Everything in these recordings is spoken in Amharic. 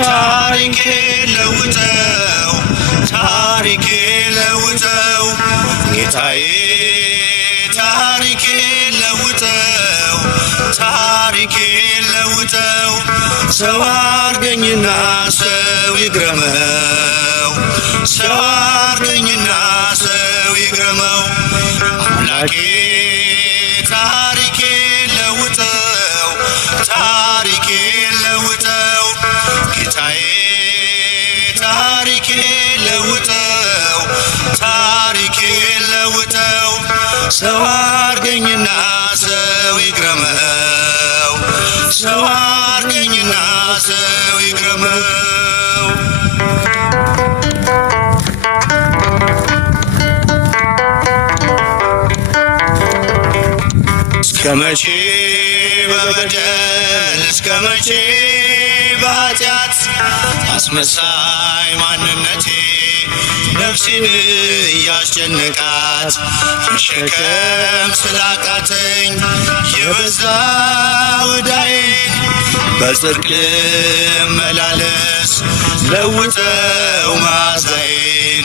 ታሪኬ ለውጠው ታሪኬ ለውጠው ጌታዬ ታሪኬ ለውጠው ታሪኬ ለውጠው ሰው አርገኝና ሰው ይግረመው ሰው አርገኝና ሰው ይግረመው አምላኬ ታሪኬ ለውጠው ታሪኬ ለውጠው ጌታዬ ታሪኬ ለውጠው ታሪኬ ለውጠው ሰው አርገኝና ሰው ይግረመው ሰው አርገኝና ሰው ይግረመው እስከመቼ በበደል እስከመቼ በኃጢአት አስመሳይ ማንነቴ ነፍሴን እያስጨነቃት መሸከም ስላቃተኝ የበዛ ዕዳዬን በጽድቅ ልመላለስ ለውጠው መዓዛዬን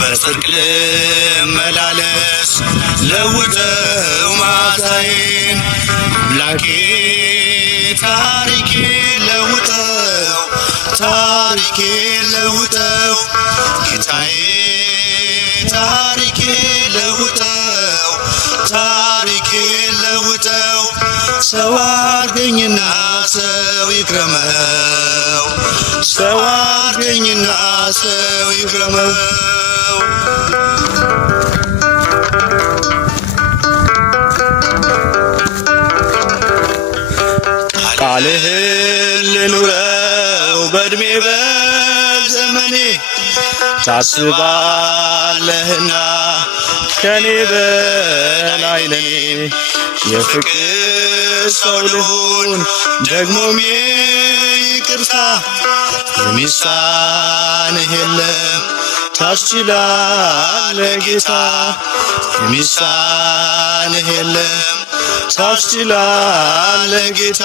በጽድቅ ልመላለስ ለውጠው መዓዛዬን አምላኬ ታሪኬ ለውጠው ታሪኬ ለውጠው ጌታዬ ታሪኬ ለውጠው ታሪኬ ለውጠው ሰው አርገኝና ሰው ይግረመው ሰው አርገኝና ሰው ይግረመው ቃልህን ልኑረው በዕድሜ በዘመኔ ታስባለህና ከኔ በላይ ለኔ የፍቅር ሰው ልሁን ደግሞም ይቅርታ የሚሳንህ የለም ታስችላለህ ጌታ የሚሳንህ የለም ታስችላለህ ጌታ